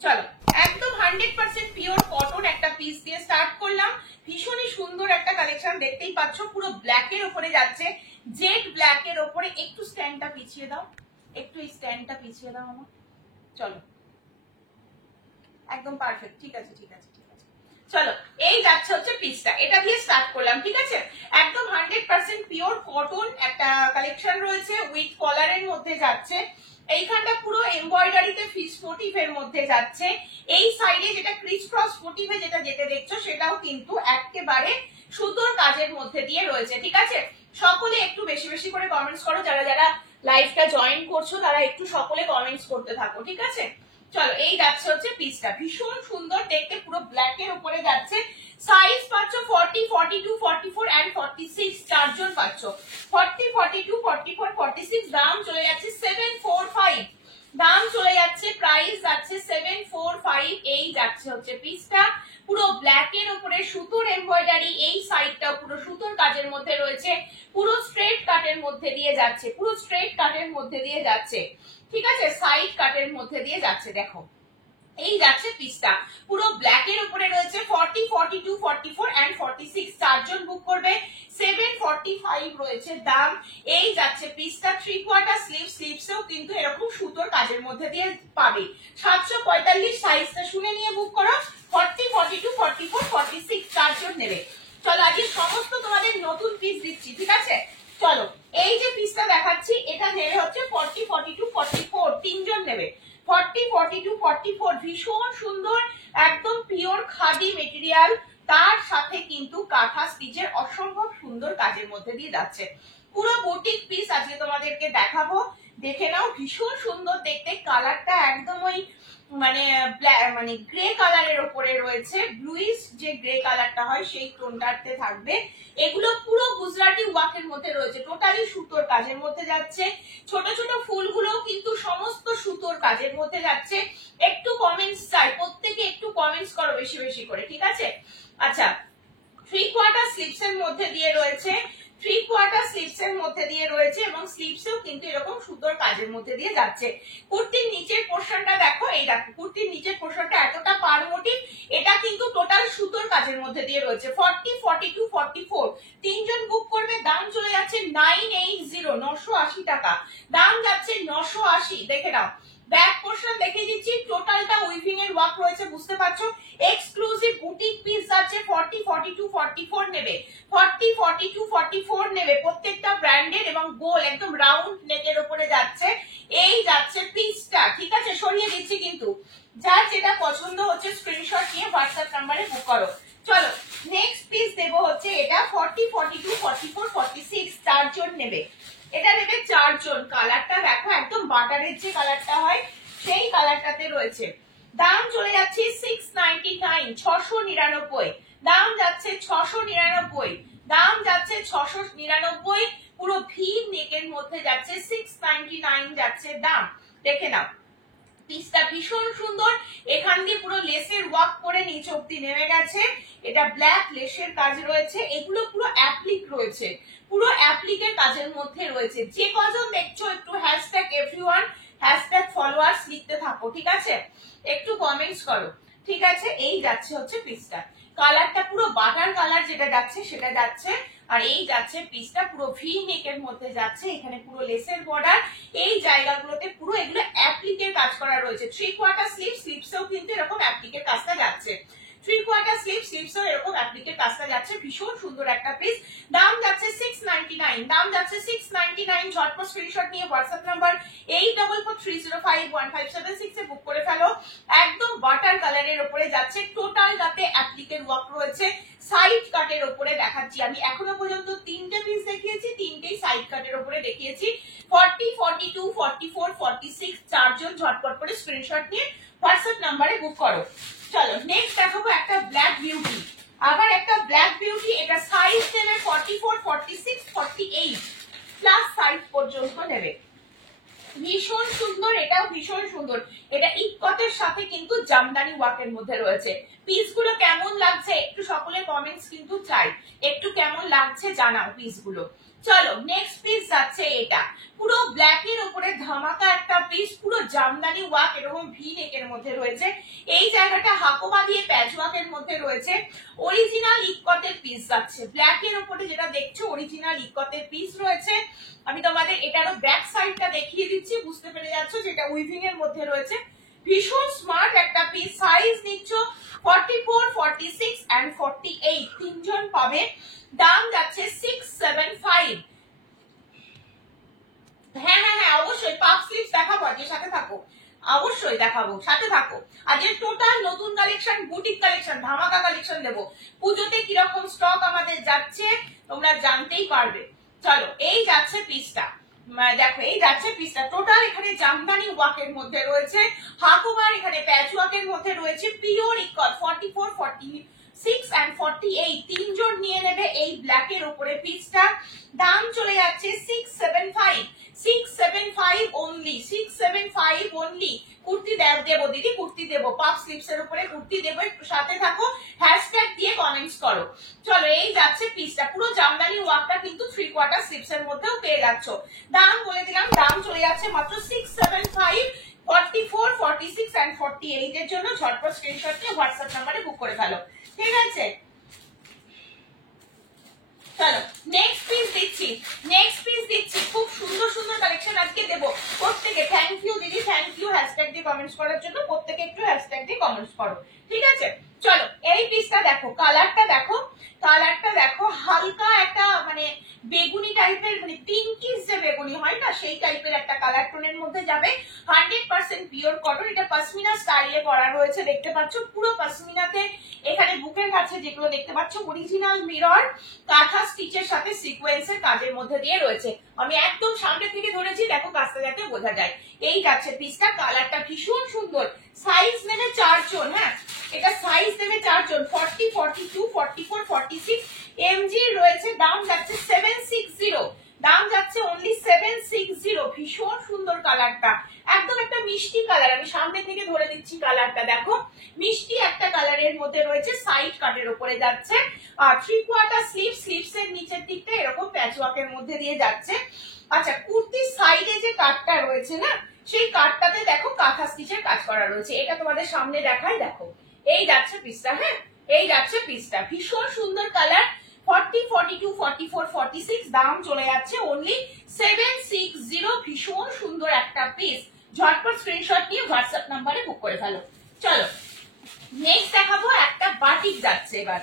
চলো একদম 100% pure cotton একটা পিস দিয়ে স্টার্ট করলাম। ভীষণই সুন্দর একটা কালেকশন, দেখতেই পাচ্ছ পুরো ব্ল্যাকের উপরে যাচ্ছে, জেড ব্ল্যাকের উপরে। একটু স্ট্যান্ডটা পিছিয়ে দাও, একটু এই স্ট্যান্ডটা পিছিয়ে দাও আমার। চলো একদম পারফেক্ট, ঠিক আছে ঠিক আছে ঠিক আছে। চলো এই যাচ্ছে হচ্ছে পিসটা, এটা দিয়ে স্টার্ট করলাম, ঠিক আছে। একদম 100% পিওর কটন একটা কালেকশন রয়েছে, উইথ কলারের মধ্যে যাচ্ছে। এইখানটা পুরো এমব্রয়ডারিতে ফিস মোটিভের মধ্যে যাচ্ছে। এই সাইডে যেটা ক্রিস ক্রস মোটিভে যেটা যেতে দেখছো সেটাও কিন্তু একেবারে সুতোর কাজের মধ্যে দিয়ে রয়েছে, ঠিক আছে। সকলে একটু বেশি বেশি করে কমেন্টস করো, যারা যারা লাইভটা জয়েন করছো তারা একটু সকলে কমেন্টস করতে থাকো, ঠিক আছে। চলো এই যাচ্ছে হচ্ছে পিসটা, ভীষণ সুন্দর দেখতে, পুরো ব্ল্যাক এর উপরে যাচ্ছে। সাইজ পাচ্ছ 40, 42, 44 এন্ড 46, চারজন পাচ্ছ। 40, 42, 44, 46, দাম চলে যাচ্ছে 745, দাম চলে যাচ্ছে, প্রাইস যাচ্ছে 745। এই যাচ্ছে হচ্ছে পিসটা, পুরো ব্ল্যাক এর উপরে সুতোর এমব্রয়ডারি, এই সাইডটাও পুরো সুতোর কাজের মধ্যে রয়েছে, পুরো স্ট্রেট কাটের মধ্যে দিয়ে যাচ্ছে, পুরো স্ট্রেট কাটের মধ্যে দিয়ে যাচ্ছে, ঠিক আছে, সাইড কাটের মধ্যে দিয়ে যাচ্ছে। দেখো এই যাচ্ছে পিসটা, পুরো ব্ল্যাক এর উপরে রয়েছে। 40, 42, 44 এন্ড 46, চারজন বুক করবে। 745 রয়েছে দাম। এই যাচ্ছে পিসটা, 3/4 স্লিভ, স্লিভসেও কিন্তু এরকম সুতোর কাজের মধ্যে দিয়ে পাবে। 745 সাইজটা শুনে নিয়ে বুক করো। 40, 42, 44, 46, চারজন নেবে। চলো আজকে সমস্ত তোমাদের নতুন পিস দিচ্ছি, ঠিক আছে। চলো এই যে পিসটা দেখাচ্ছি এটা নেবে হচ্ছে 40, 42, 44, তিনজন নেবে। 40, 42, 44, ভীষণ সুন্দর, একদম পিওর খাদি মেটেরিয়াল, তার সাথে কিন্তু কাঁথা স্টিচের অসম্ভব সুন্দর কাজের মধ্যে দিয়ে যাচ্ছে। পুরো বুটিক পিস আজকে তোমাদেরকে দেখাবো, দেখে নাও, ভীষণ সুন্দর দেখতে। কালারটা একদম ওই মানে মানে গ্রে কালারের উপরে রয়েছে, ব্লুইশ যে গ্রে কালারটা হয় সেই টোনটাতে থাকবে। এগুলো পুরো গুজরাটি ওয়ার্কের মধ্যে রয়েছে, টোটালি সুতোর কাজের মধ্যে যাচ্ছে। ছোট ছোট ফুলগুলো কিন্তু সমস্ত সুতোর কাজের মধ্যে যাচ্ছে। একটু কমেন্টস চাই, প্রত্যেকে একটু কমেন্টস করো বেশি বেশি করে, ঠিক আছে। আচ্ছা 3/4 স্লিভস এর মধ্যে দিয়ে রয়েছে, 3/4 স্লিভস এর মধ্যে দিয়ে রয়েছে, এবং স্লিভসেও কিন্তু এরকম সুতোর কাজের মধ্যে দিয়ে যাচ্ছে। কুর্তির নিচের পোরশনটা দেখো, এই দেখো কুর্তির নিচের পোরশনটা এতটা পার মোটিভ, এটা কিন্তু টোটাল সুতোর কাজের মধ্যে দিয়ে রয়েছে। 40, 42, 44, তিনজন বুক করবে। দাম চলে যাচ্ছে 980, 980 টাকা, দাম যাচ্ছে 980। দেখে নাও ব্যাক পোরশন দেখিয়ে দিচ্ছি, টোটালটা উইভিং এর ওয়ার্ক রয়েছে, বুঝতে পারছো। এক্সক্লুসিভ বুটিক পিস যাচ্ছে। 40, 42, 44 নেবে, 40, 42, 44 নেবে, প্রত্যেকটা ব্র্যান্ডেড এবং গোল একদম রাউন্ড নেকের উপরে যাচ্ছে। এই যাচ্ছে পিসটা, ঠিক আছে, সরিয়ে দিচ্ছি কিন্তু। যার যেটা পছন্দ হচ্ছে স্ক্রিনশট নিয়ে হোয়াটসঅ্যাপ নাম্বারে বুক করো। চলো নেক্সট পিস দেবো হচ্ছে এটা 40, 42, 44, 46, চারজন নেবে, এটা নেবে চারজন। কালারটা দেখো একদম বাটারের যে কালারটা হয় সেই কালারটাতে রয়েছে। দাম চলে যাচ্ছে 699, 699, দাম যাচ্ছে 699, দাম যাচ্ছে 699, পুরো ভি নেকের মধ্যে যাচ্ছে, 699 যাচ্ছে দাম। দেখে নাও পিসটা ভীষণ সুন্দর, এখান দিয়ে পুরো লেসের ওয়ার্ক করে নিচ অব্দি নেমে গেছে। এটা ব্ল্যাক লেসের কাজ রয়েছে, এগুলো পুরো অ্যাপ্লিক রয়েছে, পুরো অ্যাপ্লিকের কাজের মধ্যে রয়েছে। যে কজন দেখছো একটু হ্যাশট্যাগ এভরিওয়ান, হ্যাশট্যাগ ফলোয়ার্স লিখতে থাকো, ঠিক আছে, একটু কমেন্টস করো, ঠিক আছে। এই যাচ্ছে হচ্ছে পিসটা, কালারটা পুরো বাটার কালার যেটা যাচ্ছে সেটা যাচ্ছে। আর এই যাচ্ছে পিসটা পুরো ভি নেকের মধ্যে যাচ্ছে, এখানে পুরো লেসের বর্ডার, এই জায়গাগুলোতে পুরো এগুলো অ্যাপ্লিকের কাজ করা রয়েছে। 3/4 স্লিভ, স্লিভসেও কিন্তু এরকম অ্যাপ্লিকের কাজটা যাচ্ছে। 3/4 স্লিভ, স্লিভসেও এরকম অ্যাপ্লিকের কাজটা যাচ্ছে, ভীষণ সুন্দর একটা পিস। দাম যাচ্ছে 699, দাম যাচ্ছে 699। ঝটপট স্ক্রিনশট নিয়ে হোয়াটসঅ্যাপ নাম্বার 8443051576 এ বুক করে ফেলো। একদম বাটার কালারের উপরে যাচ্ছে, টোটালটাতে অ্যাপ্লিকের ওয়ার্ক রয়েছে, সাইড কাটের উপরে দেখাচ্ছি আমি। এখনো পর্যন্ত তিনটে পিস দেখিয়েছি, তিনটেই সাইড কাটের উপরে দেখিয়েছি। 40, 42, 44, 46, চারজন ঝটপট করে স্ক্রিনশট নিয়ে হোয়াটসঅ্যাপ নাম্বারে বুক করো। চলো নেক্সট দেখাবো একটা ব্ল্যাক বিউটি, আবার একটা ব্ল্যাক বিউটি। এটা সাইজ নেবে 44, 46, 48 প্লাস সাইজ পর্যন্ত নেবে। ভীষণ সুন্দর, এটাও ভীষণ সুন্দর। এটা ইকতের সাথে কিন্তু জামদানি ওয়ার্কের মধ্যে রয়েছে। পিসগুলো কেমন লাগছে একটু সকলের কমেন্টস কিন্তু চাই, একটু কেমন লাগছে জানাও পিসগুলো। চলো নেক্সট পিস যাচ্ছে এটা, পুরো ব্ল্যাক এর উপরে ধামাকা একটা পিস, পুরো জামদানি ওয়ার্ক এরকম ভি নেকের মধ্যে রয়েছে, এই জায়গাটা হাকোবা দিয়ে প্যাচ ওয়ার্কের মধ্যে রয়েছে, অরিজিনাল ইকটের পিস যাচ্ছে, ব্ল্যাক এর উপরে যেটা দেখছো অরিজিনাল ইকটের পিস রয়েছে। আমি তোমাদের এটারও ব্যাক সাইডটা দেখিয়ে দিচ্ছি, বুঝতে পেরে যাচ্ছ যেটা উইভিং এর মধ্যে রয়েছে। ভীষণ স্মার্ট একটা পিস, সাইজ নিচ্ছ 44, 46 and 48, তিনজন পাবে। দাম যাচ্ছে 675। হ্যাঁ হ্যাঁ হ্যাঁ অবশ্যই পাফ স্লিভস দেখাবো, আজকে সাথে থাকো, অবশ্যই দেখাবো, সাথে থাকো। আজকে টোটাল নতুন কালেকশন, বুটিক কালেকশন, ধামাকা কালেকশন দেবো। পুজোতে কিরকম স্টক আমাদের যাচ্ছে তোমরা জানতেই পারবে। চলো এই যাচ্ছে পিসটা, দেখো এই যাচ্ছে পিসটা, টোটাল এখানে জামদানি ওয়ার্কের মধ্যে রয়েছে, হাকোবার এখানে প্যাচ ওয়ার্কের মধ্যে রয়েছে, পিওর ইকট 44, 46 and 48, তিনজন নিয়ে নেবে এই ব্ল্যাক এর উপরে পিসটা। দাম চলে যাচ্ছে 675, 675 only, 675 only। কুর্তি দেবো দিদি, কুর্তি দেবো, পাফ স্লিভস এর উপরে কুর্তি দেবো, একটু সাথে থাকো, হ্যাশট্যাগ দিয়ে কমেন্টস করো। চলো এই যাচ্ছে পিসটা, পুরো জামদানি ওয়ার্কটা কিন্তু 3/4 স্লিভস এর মধ্যেও পেয়ে যাচ্ছ। দাম বলে দিলাম, দাম চলে যাচ্ছে মাত্র 675, 44, 46 and 48 এর জন্য ঝটপট স্ক্রিনশট নিয়ে হোয়াটসঅ্যাপ নাম্বারে বুক করে ফেলো, ঠিক আছে? চলো নেক্সট পিস দিচ্ছি, নেক্সট পিস দিচ্ছি, খুব সুন্দর সুন্দর কালেকশন আজকে দেবো। প্রত্যেকে থ্যাংক ইউ দিদি, থ্যাংক ইউ হ্যাশট্যাগ দিয়ে কমেন্টস করার জন্য, প্রত্যেকে একটু হ্যাশট্যাগ দিয়ে কমেন্টস করো, ঠিক আছে? চলো এই পিসটা দেখো, কালারটা দেখো, কালারটা দেখো, হালকা একটা মানে বেগুনি টাইপের, মানে পিঙ্কিশ যে বেগুনি হয় না সেই টাইপের একটা কালার টোনের মধ্যে যাবে। 100% পিওর কটন, এটা পশমিনা স্টাইলে করা রয়েছে, দেখতে পাচ্ছ পুরো পশমিনাতে। এখানে বুকের কাছে যেগুলো দেখতে পাচ্ছ অরিজিনাল মিরর কাঁথা স্টিচের সাথে সিকোয়েন্সের কাজের মধ্যে দিয়ে রয়েছে। আমি একদম সামনে থেকে ধরেছি, দেখো কাজটা যাতে বোঝা যায়। এই যাচ্ছে পিসটা, কালারটা ভীষণ সুন্দর। সাইজ নেবে 4 জন, হ্যাঁ এটা সাইজ নেবে 4 জন, 40, 42, 44, 46 এমজি রয়েছে। দাম যাচ্ছে 760, দাম যাচ্ছে অনলি 760। ভীষণ সুন্দর কালারটা, একদম একটা মিষ্টি কালার, আমি সামনে থেকে ধরে দিচ্ছি কালারটা দেখো, মিষ্টি একটা কালারের মধ্যে রয়েছে, সাইড কাটের উপরে যাচ্ছে, আর 3/4 স্লিভ, স্লিভস এর নিচের দিকটা এরকম প্যাচওয়ার্কের মধ্যে দিয়ে যাচ্ছে। আচ্ছা কুর্তির সাইডে যে কাটটা রয়েছে না, সেই কাটটাতে দেখো কাঁথা স্টিচের কাজ করা রয়েছে, এটা তোমাদের সামনে দেখাই, দেখো এই যাচ্ছে পিসটা, হ্যাঁ এই যাচ্ছে পিসটা, ভীষণ সুন্দর কালার। 40, 42, 44, 46, দাম চলে যাচ্ছে অনলি 760। ভীষণ সুন্দর একটা পিস, ঝটপট স্ক্রিনশট নিয়ে হোয়াটসঅ্যাপ নাম্বারে বুক করে ফেলো। চলো নেক্সট দেখাবো একটা বাটিক যাচ্ছে, এবার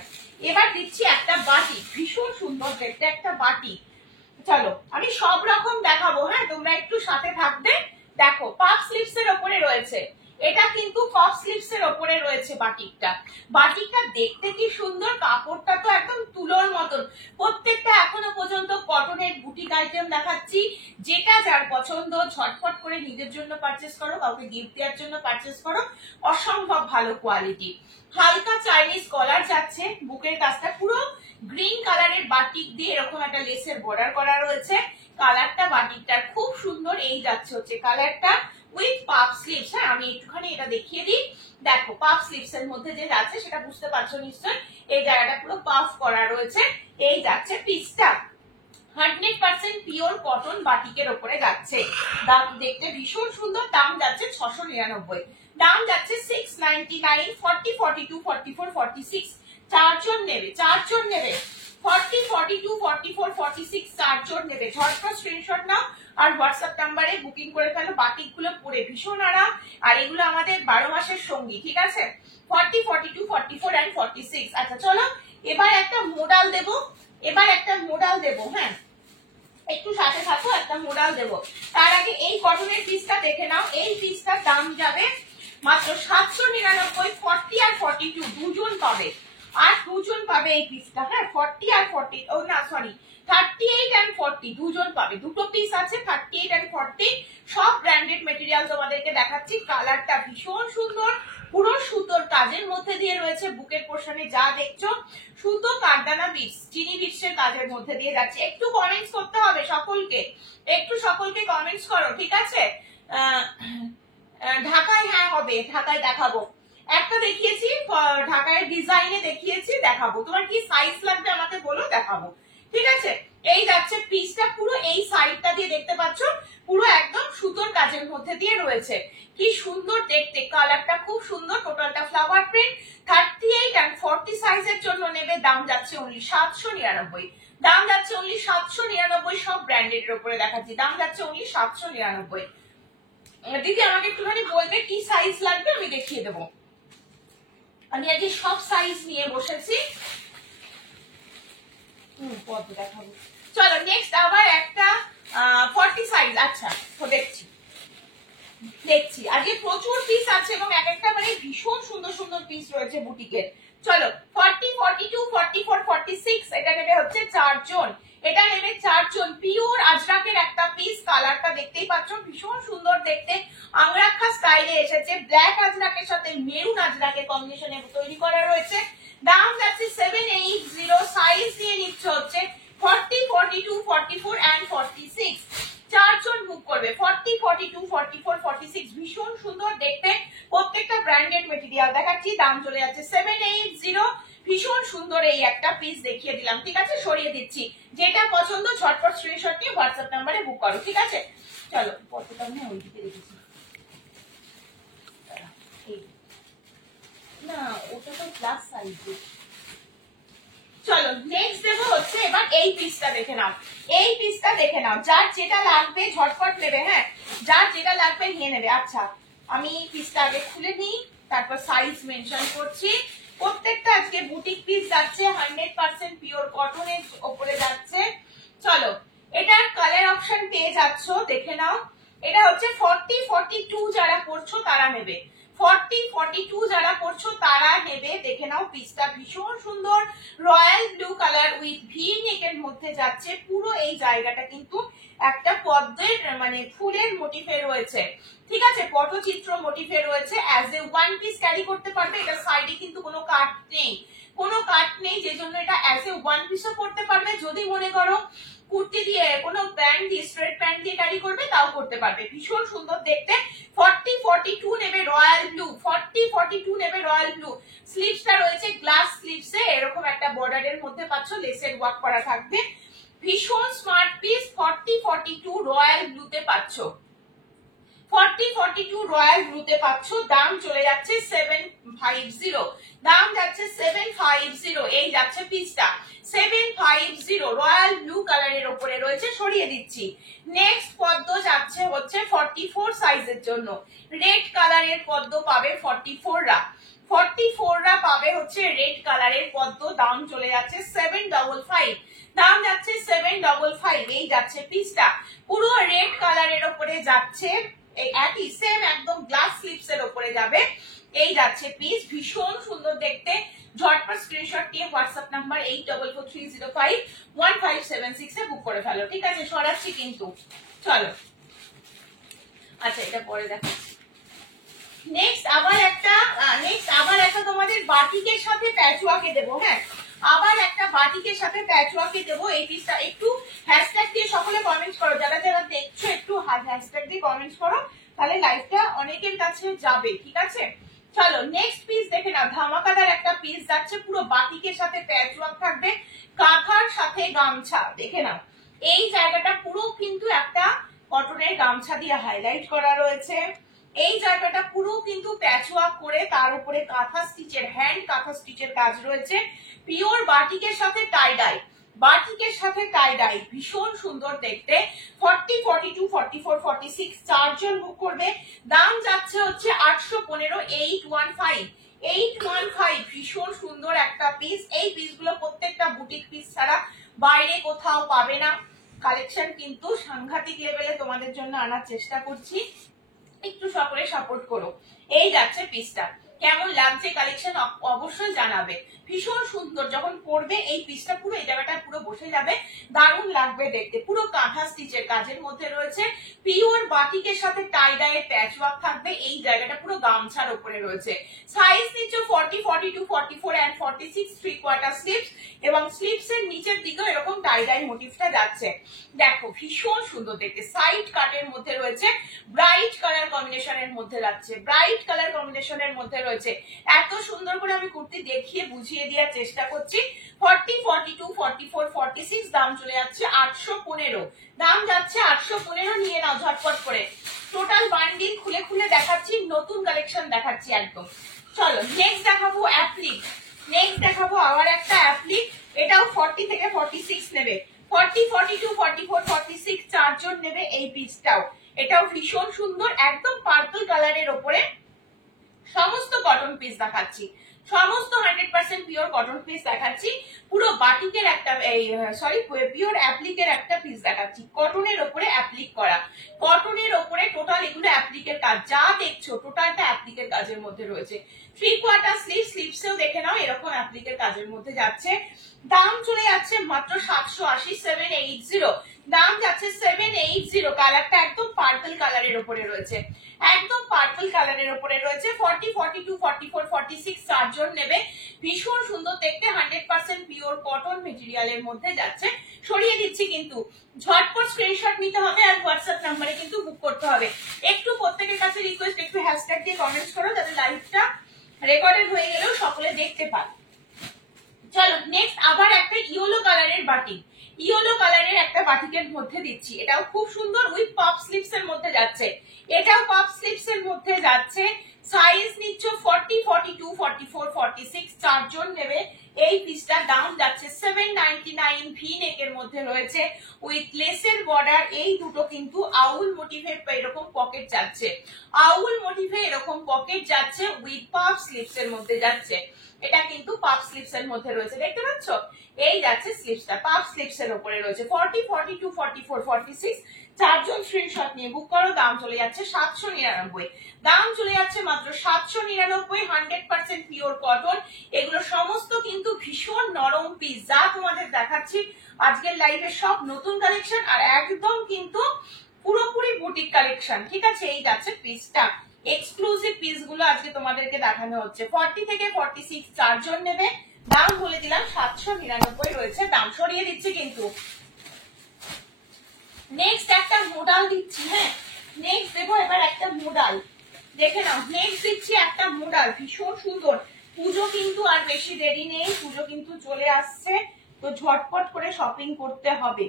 এবার দিচ্ছি একটা বাটিক, ভীষণ সুন্দর দেখতে একটা বাটিক। চলো আমি সব রকম দেখাবো, হ্যাঁ তোমরা একটু সাথে থাকবে। দেখো পাফ স্লিভস এর উপরে রয়েছে, এটা কিন্তু পাফ স্লিভস এর উপরে রয়েছে বাটিকটা। বাটিকটা দেখতে কি সুন্দর, কাপড়টা তো একদম তুলোর মতন। প্রত্যেকটা এখনো পর্যন্ত কটনের বুটিক আইটেম দেখাচ্ছি, যেটা যার পছন্দ ঝটপট করে নিজের জন্য পারচেস করো, কাউকে গিফট দেওয়ার জন্য পারচেস করো, অসম্ভব ভালো কোয়ালিটি। হালকা চাইনিজ কলার যাচ্ছে, বুকের কাজটা পুরো গ্রিন কালারের বাটিক দিয়ে এরকম একটা লেসের বর্ডার করা রয়েছে। কালারটা বাটিকটার খুব সুন্দর, এই যাচ্ছে হচ্ছে কালারটা উইথ পাফ স্লিভস। হ্যাঁ আমি একটুখানি এটা দেখিয়ে দিই, দেখো পাফ স্লিভস এর মধ্যে যে যাচ্ছে সেটা বুঝতে পারছো নিশ্চয়, এই জায়গাটা পুরো পাফ করা রয়েছে। এই যাচ্ছে পিসটা, 100% পিওর কটন বাটিকের উপরে যাচ্ছে, দাম দেখতে ভীষণ সুন্দর। দাম যাচ্ছে 699, দাম যাচ্ছে 699। 40, 42, 44, 46, 4 জন নেবে, 4 জন নেবে, 40, 42, 44, 46, 4 জন নেবে। ঝটপট স্ক্রিনশট নাও আর হোয়াটসঅ্যাপ নাম্বারে বুকিং করে ফেলো। বাটিক গুলো পরে ভীষণ আরাম, আর এগুলো আমাদের 12 মাসের সঙ্গী, ঠিক আছে? 40, 42, 44 and 46। আচ্ছা চলো এবার একটা মোডাল দেবো, এবার একটা মোডাল দেবো, হ্যাঁ একটু সাথে থাকো, একটা মোডাল দেবো। তার আগে এই কটনের পিসটা দেখে নাও, এই পিসটার দাম যাবে মাত্র 799। 40 আর 42 দুজন পাবে, আর দুজন পাবে এই পিসটা, হ্যাঁ 40 আর 40, ও না সরি 38 and 40 দুজন পাবে, দুটো পিস আছে 38 and 40। সব ব্র্যান্ডেড মেটেরিয়াল তোমাদেরকে দেখাচ্ছি। কালারটা ভীষণ সুন্দর, পুরো সুতোর কাজের মধ্যে দিয়ে রয়েছে। বুকের পোর্শনে যা দেখছো সুতো কারদানা বিটস, চিনি বিটসের কাজের মধ্যে দিয়ে যাচ্ছে। একটু কমেন্টস করতে হবে সকলকে, একটু সকলকে কমেন্টস করো, ঠিক আছে? ঢাকায় হ্যাঁ হবে, ঢাকায় দেখাবো। একটা দেখিয়েছি ঢাকায় ডিজাইনে দেখিয়েছি, দেখাবো। তোমার কি সাইজ লাগবে আমাকে বলো, দেখাবো, ঠিক আছে? এই যাচ্ছে পিসটা, পুরো এই সাইডটা দিয়ে দেখতে পাচ্ছ পুরো একদম সুতোর কাজের মধ্যে দিয়ে রয়েছে। কি সুন্দর দেখতে, কালারটা খুব সুন্দর, টোটালটা ফ্লাওয়ার প্রিন্ট। 38 and 40 সাইজের জন্য নেবে, দাম যাচ্ছে অনলি 799। দাম যাচ্ছে অনলি 799, সব ব্র্যান্ডেড এর উপরে দেখাচ্ছি, দাম যাচ্ছে অনলি 799। দিদি আমাকে একটুখানি বলবে কি সাইজ লাগবে, আমি দেখিয়ে দেবো। আমি আজকে সব সাইজ নিয়ে বসেছি। পদ্ম দেখাবো। চলো নেক্সট আবার একটা 40 সাইজ। আচ্ছা তো দেখছি আজকে প্রচুর পিস আছে এবং এক একটা মানে ভীষণ সুন্দর সুন্দর পিস রয়েছে বুটিকের। চলো 40, 42, 44, 46 এটা নেবে হচ্ছে 4 জন। এটা নেবে 4 জন। পিওর আজরাকের একটা পিস, কালারটা দেখতেই পাচ্ছ ভীষণ সুন্দর দেখতে, আংরাক্ষা স্টাইলে এসেছে। ব্ল্যাক আজরাকের সাথে মেরুন আজরাকের কম্বিনেশনে তৈরি করা রয়েছে। দাম যাচ্ছে 780। সাইজ দিয়ে নিচ্ছে হচ্ছে 40, 42, 44 and 46। 4 জন বুক করবে। 40, 42, 44, 46 ভীষণ সুন্দর দেখতে, প্রত্যেকটা ব্র্যান্ডেড মেটেরিয়াল দেখাচ্ছি। দাম চলে যাচ্ছে 780। ভীষণ সুন্দর এই একটা পিস দেখিয়ে দিলাম, ঠিক আছে, সরিয়ে দিচ্ছি। যেটা পছন্দ ঝটপট স্ক্রিনশট নিয়ে হোয়াটসঅ্যাপ নাম্বারে বুক করো, ঠিক আছে। চলো কতটা আমি ওইদিকে রেখেছি না, ওটা তো প্লাস সাইজ। চলো নেক্সট দেবো হচ্ছে এবার এই পিসটা দেখে নাও। এই পিসটা দেখে নাও, যার যেটা লাগবে ঝটপট নেবে, হ্যাঁ যার যেটা লাগবে নিয়ে নেবে। আচ্ছা আমি পিসটা আগে খুলে নিই, তারপর সাইজ মেনশন করছি। প্রত্যেকটা আজকে বুটিক পিস যাচ্ছে, 100% পিওর কটনের উপরে যাচ্ছে। চলো এটার কালার অপশন পেয়ে যাচ্ছ, দেখে নাও। এটা হচ্ছে 40, 42 যারা পড়ছো তারা নেবে। 40, 42 যারা পড়ছো তারা নেবে। দেখে নাও পিসটা ভীষণ সুন্দর, royal blue colour with V নেকের মধ্যে যাচ্ছে। পুরো এই জায়গাটা কিন্তু একটা পদ্মের মানে ফুলের মোটিফে রয়েছে, ঠিক আছে, পটচিত্র মোটিফে রয়েছে। As a one piece carry করতে পারবে। এটা সাইডে কিন্তু কোনো কাট নেই, কোনো কাট নেই, যে জন্য এটা অ্যাজ এ ওয়ান পিসও পড়তে পারবে। যদি মনে করো কুর্তি দিয়ে কোনো প্যান্ট দিয়ে স্ট্রেট প্যান্ট দিয়ে ক্যারি করবে তাও করতে পারবে, ভীষণ সুন্দর দেখতে। 40, 42 নেবে রয়্যাল ব্লু। 40, 42 নেবে রয়্যাল ব্লু। স্লিভসটা রয়েছে গ্লাস স্লিভসে, এরকম একটা বর্ডারের মধ্যে পাচ্ছ, লেসের ওয়ার্ক করা থাকবে। ভীষণ স্মার্ট পিস। 40, 42 রয়্যাল ব্লুতে পাচ্ছ। 40, 42 রয়্যাল ব্লুতে পাচ্ছ। দাম চলে যাচ্ছে 750। দাম যাচ্ছে 750। এই যাচ্ছে পিসটা 750 রয়্যাল ব্লু কালারের উপরে রয়েছে, সরিয়ে দিচ্ছি। নেক্সট পদ্ম যাচ্ছে হচ্ছে 44 সাইজের জন্য। রেড কালারের পদ্ম পাবে 44 রা পাবে হচ্ছে রেড কালারের পদ্ম। দাম চলে যাচ্ছে 755। দাম যাচ্ছে 755। এই যাচ্ছে পিসটা, পুরো রেড কালারের উপরে যাচ্ছে, একই সেম একদম গ্লাস স্লিপস এর উপরে যাবে। এই যাচ্ছে পিস, ভীষণ সুন্দর দেখতে। ঝটপট স্ক্রিনশট নিয়ে হোয়াটসঅ্যাপ নাম্বার 8443051576 এ বুক করে ফেলো, ঠিক আছে, সরাচ্ছি কিন্তু। চলো আচ্ছা এটা পরে দেখো। নেক্সট আবার একটা তোমাদের বাটিকের সাথে প্যাচওয়ার্কে দেবো, হ্যাঁ আবার একটা বাটিকের সাথে প্যাচওয়ার্কে দেবো। এই পিসটা একটু হ্যাশট্যাগ দিয়ে সকলে কমেন্ট করো, যারা যারা দেখছো একটু হ্যাশট্যাগ দিয়ে কমেন্ট করো, তাহলে লাইভটা অনেকের কাছে যাবে, ঠিক আছে। চলো নেক্সট পিস দেখে নাও, ধামাকাদার একটা পিস যাচ্ছে, পুরো বাটিকের সাথে প্যাচওয়ার্ক থাকবে, কাঁথার সাথে গামছা। দেখে নাও এই জায়গাটা পুরো কিন্তু একটা কটনের গামছা দিয়ে হাইলাইট করা রয়েছে। এই জায়গাটা পুরো কিন্তু প্যাচওয়ার্ক করে তার উপরে কাঁথা স্টিচের, হ্যান্ড কাঁথা স্টিচের কাজ রয়েছে। পিওর বাটিকের সাথে টাই ডাই, বাটিকের সাথে টাই ডাই, ভীষণ সুন্দর দেখতে। 40, 42, 44, 46 চারজন বুক করবে। দাম যাচ্ছে হচ্ছে 815। 815 ভীষণ সুন্দর একটা পিস। এই পিসগুলো প্রত্যেকটা বুটিক পিস ছাড়া বাইরে কোথাও পাবে না। কালেকশন কিন্তু সাংঘাতিক লেভেলে তোমাদের জন্য আনার চেষ্টা করছি, একটু সকলে সাপোর্ট করো। এই যাচ্ছে পিসটা, কেমন লাগছে কালেকশন অবশ্যই জানাবে। ভীষণ সুন্দর, যখন পরবে এই পিসটা পুরো এই জায়গাটা পুরো বসে যাবে, দারুণ লাগবে দেখতে। পুরো কাঁথা স্টিচের কাজের মধ্যে রয়েছে, পিওর বাটিকের সাথে টাই ডাইয়ের প্যাচওয়ার্ক থাকবে। এই জায়গাটা পুরো গামছার উপরে রয়েছে। সাইজ নিচ্ছ 40, 42, 44 and 46 3/4 স্লিভস, এবং স্লিভস এর নিচের দিকেও এরকম টাই ডাই মোটিভটা যাচ্ছে। দেখো ভীষণ সুন্দর দেখতে, সাইড কাটের মধ্যে রয়েছে, ব্রাইট কালার কম্বিনেশনের মধ্যে যাচ্ছে, ব্রাইট কালার কম্বিনেশনের মধ্যে রয়েছে। রয়েছে। এত সুন্দর করে আমি কুর্তি দেখিয়ে বুঝিয়ে দেওয়ার চেষ্টা করছি। 40, 42, 44, 46 দাম চলে যাচ্ছে 815, দাম যাচ্ছে 815, নিয়ে নাও ঝটপট করে। টোটাল বান্ডিল খুলে খুলে দেখাচ্ছি, নতুন কালেকশন দেখাচ্ছি একদম। চলো নেক্সট দেখাবো অ্যাপ্লিক, নেক্সট দেখাবো আবার একটা অ্যাপ্লিক, এটাও 40 থেকে 46 নেবে, 40, 42, 44, 46 চারজন নেবে এই পিসটাও। এটাও ভীষণ সুন্দর, একদম পার্পল কালারের ওপরে সমস্ত কটন পিস দেখাচ্ছি, সমস্ত 100% পিওর কটন পিস দেখাচ্ছি। পুরো বাটিকের একটা পিওর অ্যাপ্লিকের একটা পিস দেখাচ্ছি, কটনের ওপরে অ্যাপ্লিক করা, কটনের ওপরে টোটাল এগুলো অ্যাপ্লিকের কাজ, যা দেখছো টোটালটা অ্যাপ্লিকের কাজের মধ্যে রয়েছে। 3/4 স্লিভ, স্লিভসেও দেখে নাও এরকম অ্যাপ্লিকের কাজের মধ্যে যাচ্ছে। দাম চলে যাচ্ছে মাত্র 780, 780, দাম যাচ্ছে 780। কালারটা একদম পার্পল কালারের উপরে রয়েছে, একদম পার্পল কালারের উপরে রয়েছে। 40, 42, 44, 46 চারজন নেবে, ভীষণ সুন্দর দেখতে, 100% পিওর কটন মেটেরিয়ালের মধ্যে যাচ্ছে। সরিয়ে দিচ্ছি কিন্তু, ঝটপট স্ক্রিনশট নিতে হবে আর হোয়াটসঅ্যাপ নাম্বারে কিন্তু বুক করতে হবে। একটু প্রত্যেকের কাছে রিকোয়েস্ট, একটু হ্যাশট্যাগ দিয়ে কমেন্টস করো যাতে লাইভটা রেকর্ডেড হয়ে গেলেও সকলে দেখতে পায়। চলো নেক্সট আবার একটা ইয়েলো কালারের বাটিক, ইয়েলো কালারের একটা বাটিকের মধ্যে দিচ্ছি, এটাও খুব সুন্দর, উইথ পাপ স্লিভস এর মধ্যে যাচ্ছে, এটাও পাপ স্লিভস এর মধ্যে যাচ্ছে। সাইজ নিচ্ছ 40, 42, 44, 46 চারজন নেবে এই পিসটা, দাম যাচ্ছে 799, ভি নেকের মধ্যে রয়েছে উইথ লেসের বর্ডার। এই দুটো কিন্তু আউল মোটিভে এরকম পকেট যাচ্ছে, আউল মোটিভে এরকম পকেট যাচ্ছে, উইথ পাপ স্লিভস এর মধ্যে যাচ্ছে। এটা কিন্তু পাপ স্লিভস এর মধ্যে রয়েছে, দেখতে পাচ্ছ এই যাচ্ছে স্লিভসটা, পাপ স্লিভস এর উপরে রয়েছে। 40, 42, 44, 46 চারজন স্ক্রিনশট নিয়ে বুক করো, দাম চলে যাচ্ছে 799, দাম চলে যাচ্ছে মাত্র 799, 100% পিওর কটন। এগুলো সমস্ত কিন্তু ভীষণ নরম পিস, যা তোমাদের দেখাচ্ছি আজকের লাইভে সব নতুন কালেকশন আর একদম কিন্তু পুরোপুরি বুটিক কালেকশন, ঠিক আছে। এই যাচ্ছে পিসটা, এক্সক্লুসিভ পিস গুলো আজকে তোমাদেরকে দেখানো হচ্ছে। 40 থেকে 46 চারজন নেবে, দাম বলে দিলাম 799 রয়েছে, দাম সরিয়ে দিচ্ছি কিন্তু। নেক্সট একটা মোডাল দিচ্ছি, হ্যাঁ নেক্সট দেবো এবার একটা মোডাল, দেখে নাও নেক্সট দিচ্ছি একটা মোডাল, ভীষণ সুন্দর। পুজো কিন্তু আর বেশি দেরি নেই, পুজো কিন্তু চলে আসছে, তো ঝটপট করে শপিং করতে হবে,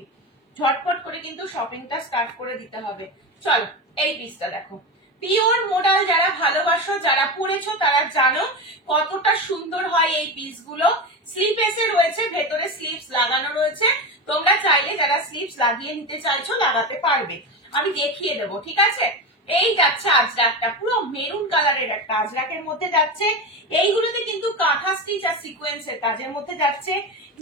ঝটপট করে কিন্তু শপিংটা স্টার্ট করে দিতে হবে। চলো এই পিসটা দেখো, পিওর মোডাল যারা ভালোবাসো, যারা পরেছো তারা জানো কতটা সুন্দর হয় এই পিসগুলো। স্লিপেসে রয়েছে, ভেতরে স্লিভস লাগানো রয়েছে, তোমরা চাইলে যারা স্লিভস লাগিয়ে নিতে চাইছো লাগাতে পারবে, আমি দেখিয়ে দেবো, ঠিক আছে। এই যাচ্ছে আজরাকটা, পুরো মেরুন কালারের একটা আজরাকের মধ্যে যাচ্ছে, এইগুলোতে কিন্তু কাঁথা স্টিচ আর সিকোয়েন্সের কাজের মধ্যে যাচ্ছে।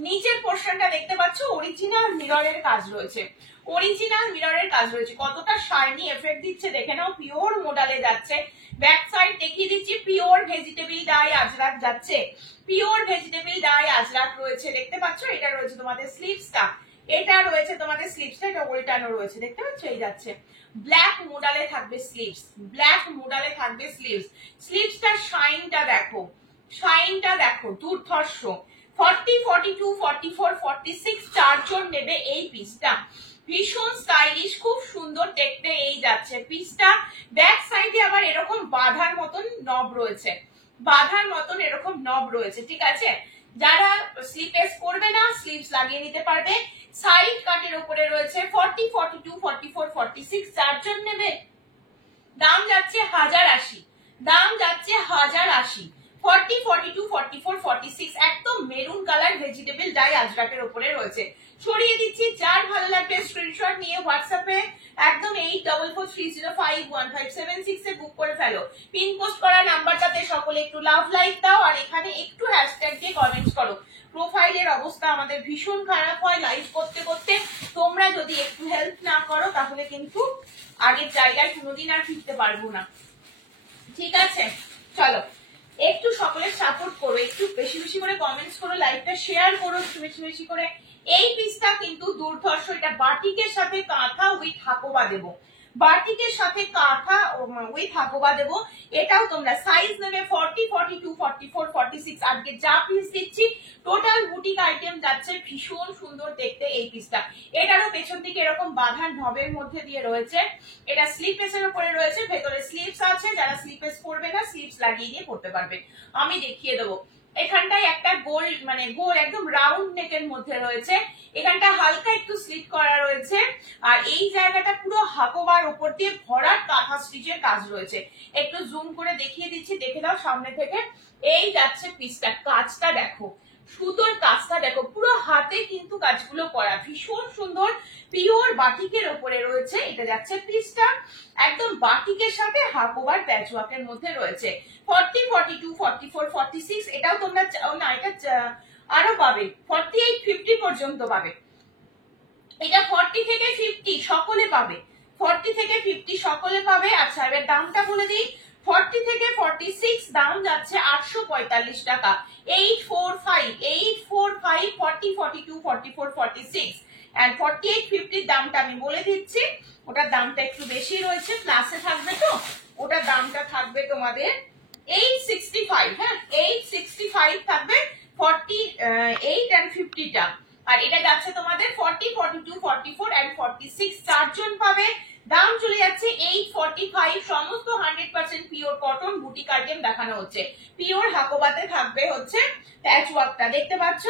নিচের পোর্শনটা দেখতে পাচ্ছ অরিজিনাল মিররের কাজ রয়েছে, অরিজিনাল মিররের কাজ রয়েছে, কতটা শাইনি এফেক্ট দিচ্ছে দেখে নাও, পিওর মোডালে যাচ্ছে। ব্যাক সাইড দেখিয়ে দিচ্ছি, পিওর ভেজিটেবল ডাই আজরাক যাচ্ছে, পিওর ভেজিটেবল ডাই আজরাক রয়েছে, দেখতে পাচ্ছ। এটা রয়েছে তোমাদের স্লিভসটা, এটা রয়েছে তোমাদের স্লিভসটা, এটা উল্টানো রয়েছে, দেখতে পাচ্ছ। এই যাচ্ছে ব্ল্যাক মোডালে থাকবে স্লিভস, ব্ল্যাক মোডালে থাকবে স্লিভস, স্লিভসটার শাইনটা দেখো, শাইনটা দেখো দুর্ধর্ষ। 40, 42, 44, 46 চারজন নেবে এই পিসটা, ভীষণ স্টাইলিশ, খুব সুন্দর দেখতে এই যাচ্ছে পিসটা। ব্যাক সাইডে আবার এরকম বাঁধার মতন নব রয়েছে, বাঁধার মতন এরকম নব রয়েছে, ঠিক আছে। যারা স্লিপেস করবে না স্লিভস লাগিয়ে নিতে পারবে। সাইড কাটের উপরে রয়েছে 40, 42, 44, 46 চারজন নেবে, দাম যাচ্ছে 1080, দাম যাচ্ছে 1080। 40, 42, 44, 46 একদম মেরুন কালার ভেজিটেবল ডাই আজরাকের উপরে রয়েছে। ছড়িয়ে দিচ্ছি, যার ভালো লাগবে স্ক্রিনশট নিয়ে হোয়াটসঅ্যাপে একদম 8443051576 এ বুক করে ফেলো। পিন পোস্ট করা নাম্বারটাতে সকলে একটু লাভ লাইক দাও আর এখানে একটু হ্যাশট্যাগ দিয়ে কমেন্টস করো। প্রোফাইলের অবস্থা আমাদের ভীষণ খারাপ হয় লাইভ করতে করতে, তোমরা যদি একটু হেল্প না করো তাহলে কিন্তু আগের জায়গায় কোনোদিন আর ফিরতে পারবো না, ঠিক আছে। চলো একটু সকলের সাপোর্ট করো, একটু বেশি বেশি করে কমেন্টস করো, লাইভটা শেয়ার করো একটু বেশি বেশি করে। এই পিসটা কিন্তু দুর্ধর্ষ, এটা বাটিকের সাথে কাঁথা উইথ হাকোবা দেবো, বাটিকের সাথে কাঁথা উইথ হাকোবা দেবো। এটাও তোমরা সাইজ নেবে 40, 42, 44, 46। আজকে যা পিস দিচ্ছি টোটাল বুটিক আইটেম যাচ্ছে। ভীষণ সুন্দর দেখতে এই পিসটা। এটারও পেছন দিকে এরকম বাঁধান ঢবের মধ্যে দিয়ে রয়েছে। এটা স্লিপলেসের উপরে রয়েছে, ভেতরে স্লিপস আছে। যারা স্লিপলেস পরবে না স্লিপস লাগিয়ে দিয়ে পরতে পারবে। আমি দেখিয়ে দেবো। এখানটায় একটা গোল মানে গোল একদম রাউন্ড নেকের মধ্যে রয়েছে। এখানটা হালকা একটু স্লিট করা রয়েছে। আর এই জায়গাটা পুরো হাকোবার উপর দিয়ে ভরা কাঁথা স্টিচের কাজ রয়েছে। একটু জুম করে দেখিয়ে দিচ্ছি, দেখে দাও সামনে থেকে। এই যাচ্ছে পিসটা, কাজটা দেখো, সুতোর কাজটা দেখো, পুরো হাতে কিন্তু কাজগুলো করা, ভীষণ সুন্দর। পিওর বাটিকের উপরে রয়েছে। এটা যাচ্ছে পিসটা একদম বাটিকের সাথে হাকোবার প্যাচওয়ার্কের মধ্যে রয়েছে। 40, 42, 44, 46 এটাও তোমরা না, এটা আরো পাবে 48, 50 পর্যন্ত পাবে। এটা 40 থেকে 50 সকলে পাবে, 40 থেকে 50 সকলে পাবে। আচ্ছা এবার দামটা বলে দিই। 40 থেকে 46 দাম যাচ্ছে 845 টাকা। 845, 845, 40, 42, 44, 46 and 48, 50 দামটা আমি বলে দিচ্ছি। ওটার দামটা একটু বেশি রয়েছে, প্লাসে থাকবে তো, ওটার দামটা থাকবে তোমাদের 865। হ্যাঁ 865 থাকবে 48 and 50 টা। আর এটা যাচ্ছে তোমাদের 40, 42, 44 and 46 চারজন পাবে। দাম চলে যাচ্ছে 845। সমস্ত 100% পিওর কটন বুটিক আইটেম দেখানো হচ্ছে। পিওর হাকোবাতে থাকবে হচ্ছে প্যাচ ওয়ার্কটা, দেখতে পাচ্ছ।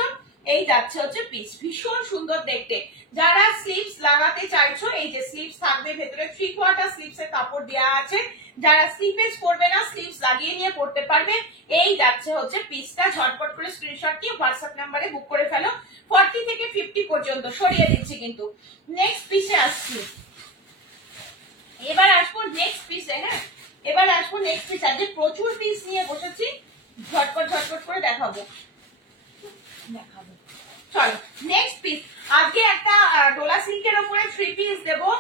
এই যাচ্ছে হচ্ছে পিস, ভীষণ সুন্দর দেখতে। যারা স্লিভস লাগাতে চাইছো, এই যে স্লিভস থাকবে, ভেতরে 3/4 স্লিভস এর কাপড় দেওয়া আছে। যারা স্লিভলেস পরবে না স্লিভস লাগিয়ে নিয়ে পড়তে পারবে। এই যাচ্ছে হচ্ছে পিসটা। ঝটপট করে স্ক্রিনশট নিয়ে হোয়াটসঅ্যাপ নাম্বারে বুক করে ফেলো। 40 থেকে 50 পর্যন্ত সরিয়ে দিচ্ছি কিন্তু। নেক্সট পিসে আসছি, এবার আসবো নেক্সট পিসে। হ্যাঁ এবার আসবো নেক্সট পিস। আজকে প্রচুর পিস নিয়ে বসেছি, ঝটপট ঝটপট করে দেখাবো। চলো নেক্সট পিস। আজকে একটা ডোলা সিল্কের উপরে 3 পিস দেবো,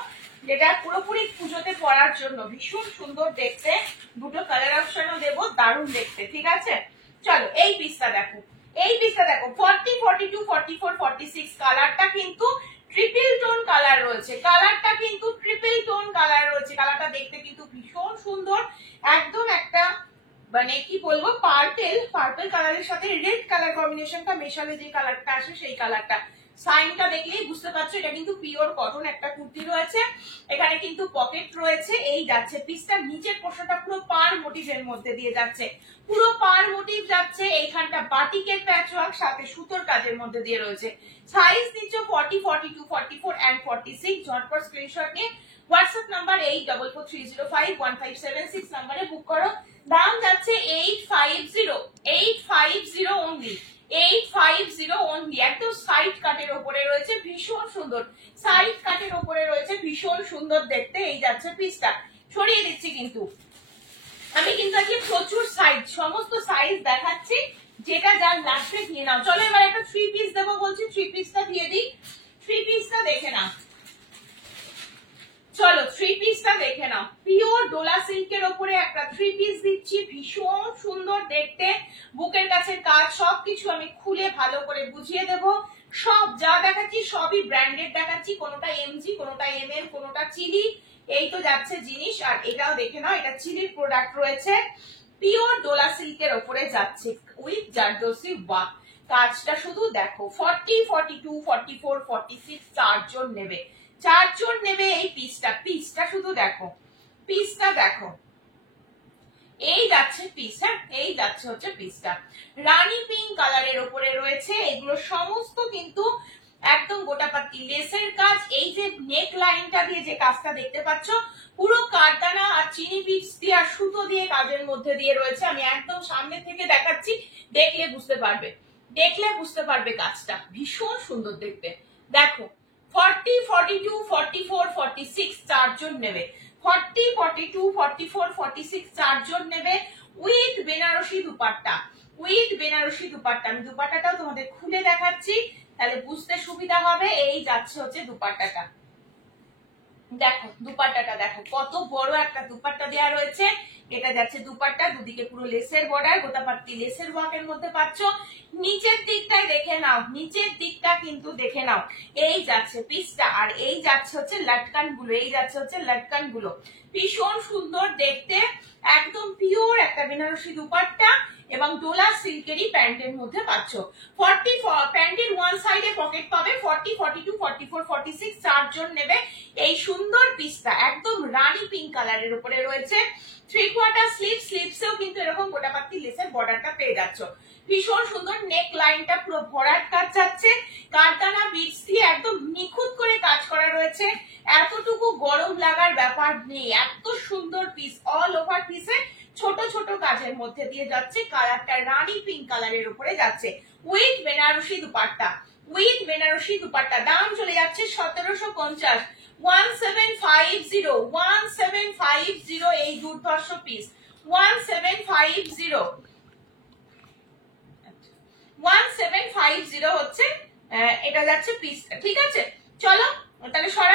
যেটা পুরোপুরি পুজোতে পরার জন্য ভীষণ সুন্দর দেখতে। দুটো কালার অপশনও দেবো, দারুণ দেখতে। ঠিক আছে চলো এই পিসটা দেখো, এই পিসটা দেখো। 40, 42, 44, 46 কালারটা কিন্তু ট্রিপল টোন কালার রয়েছে। কালারটা কিন্তু ট্রিপল টোন কালার রয়েছে। কালারটা দেখতে কিন্তু ভীষণ সুন্দর। একদম একটা মানে কি বলবো, পার্পল কালারের সাথে রেড কালার কম্বিনেশনটা মেশালে যে কালারটা আসে সেই কালারটা। সাইনটা দেখলেই বুঝতে পারছো এটা কিন্তু পিওর কটন একটা কুর্তি রয়েছে। এখানে কিন্তু পকেট রয়েছে। এই যাচ্ছে পিসটা, নিচের পোর্শনটা পুরো পার মোটিভের মধ্যে দিয়ে যাচ্ছে, পুরো পার মোটিভ যাচ্ছে। এইখানটা বাটিকের প্যাচওয়ার্ক সাথে সুতোর কাজের মধ্যে দিয়ে রয়েছে। সাইজ দিচ্ছ 40, 42, 44 and 46। ঝটপট স্ক্রিনশট নিয়ে হোয়াটসঅ্যাপ নাম্বার 8443051576 নাম্বারে বুক করো। দাম যাচ্ছে 850, 850 অনলি, 850 অনলি। একদম সাইড কাটের উপরে রয়েছে, ভীষণ সুন্দর। সাইড কাটের উপরে রয়েছে, ভীষণ সুন্দর দেখতে। এই যাচ্ছে পিসটা, ছড়িয়ে দিচ্ছি কিন্তু আমি কিন্তু আজকে প্রচুর সাইজ, সমস্ত সাইজ দেখাচ্ছি। যেটা যার লাগবে দিয়ে নাও। চলো এবার একটা 3 পিস দেবো বলছি, 3 পিসটা দিয়ে দিই। 3 পিসটা দেখে নাও, চলো 3 পিসটা দেখে নাও। পিওর ডোলা সিল্কের উপরে একটা 3 পিস দিচ্ছি, ভীষণ সুন্দর দেখতে। বুকের কাছে কাজ সবকিছু আমি খুলে ভালো করে বুঝিয়ে দেবো। সব যা দেখাচ্ছি সবই ব্র্যান্ডেড দেখাচ্ছি, কোনোটা এমজি, কোনোটা এমএল, কোনোটা চিলি। এই তো যাচ্ছে জিনিস। আর এটাও দেখে নাও, এটা চিলির প্রোডাক্ট রয়েছে। পিওর ডোলা সিল্কের উপরে যাচ্ছে উইথ জারদোসি ওয়ার্ক। কাজটা শুধু দেখো। 40, 42, 44, 46 চারজন নেবে, চারজন নেবে এই পিসটা। পিসটা শুধু দেখো, পিসটা দেখো। এই যাচ্ছে পিস। হ্যাঁ এই যাচ্ছে হচ্ছে পিসটা, রানী পিঙ্ক কালারের উপরে রয়েছে। এগুলো সমস্ত কিন্তু একদম গোটাপাতি লেসের কাজ। এই যে নেক লাইনটা দিয়ে যে কাজটা দেখতে পাচ্ছ, পুরো কারদানা আর চিনি বিটস দিয়ে আর সুতো দিয়ে কাজের মধ্যে দিয়ে রয়েছে। আমি একদম সামনে থেকে দেখাচ্ছি, দেখলে বুঝতে পারবে, দেখলে বুঝতে পারবে কাজটা ভীষণ সুন্দর দেখতে। দেখো 40, 42, 44, 46 চারজন নেবে। 40, 42, 44, 46 চারজন নেবে উইথ বেনারসি দুপাট্টা, উইথ বেনারসি দুপাট্টা। আমি দুপাট্টাটাও তোমাদের খুলে দেখাচ্ছি, তাহলে বুঝতে সুবিধা হবে। এই যাচ্ছে হচ্ছে দুপাট্টাটা, দেখো দুপাট্টাটা দেখো কত বড় একটা দুপাট্টা দেওয়া রয়েছে। এটা যাচ্ছে দুপাট্টা, দুদিকে পুরো লেসের বর্ডার, গোটাপাত্তি লেসের ওয়ার্কের মধ্যে পাচ্ছ। নিচের দিকটাই দেখে নাও, নিচের দিকটা কিন্তু দেখে নাও। এই যাচ্ছে পিসটা, আর এই যাচ্ছে হচ্ছে লটকান গুলো, এই যাচ্ছে হচ্ছে লটকান গুলো, ভীষণ সুন্দর দেখতে, একদম পিওর একটা বেনারসি দুপাট্টা এবং ডোলা সিল্কেরই প্যান্টের মধ্যে পাচ্ছ। 40 প্যান্টের ওয়ান সাইডে পকেট পাবে, 40, 42, 44, 46 চারজন নেবে এই সুন্দর পিসটা, একদম রানী পিঙ্ক কালারের উপরে রয়েছে। 3/4 স্লিভ, স্লিভসেও কিন্তু এরকম গোটাপাত্তি লেসের বর্ডারটা পেয়ে যাচ্ছ। ভীষণ সুন্দর নেক লাইনটা পুরো ভরাট কাজ যাচ্ছে, কারদানা বিটস দিয়ে একদম নিখুঁত করে কাজ করা রয়েছে, এতটুকু গরম লাগার ব্যাপার নেই, এত সুন্দর পিস, অল ওভার পিসে ছোট ছোট কাজের মধ্যে দিয়ে যাচ্ছে, কালারটা রানী পিঙ্ক কালারের উপরে যাচ্ছে, উইথ বেনারসি দুপাট্টা, উইথ বেনারসি দুপাট্টা। দাম চলে যাচ্ছে 1750, 1750, 1750 এই দুর্ধর্ষ পিস, 1750, 1750 হচ্ছে এটা যাচ্ছে পিসটা, ঠিক আছে? চলো তাহলে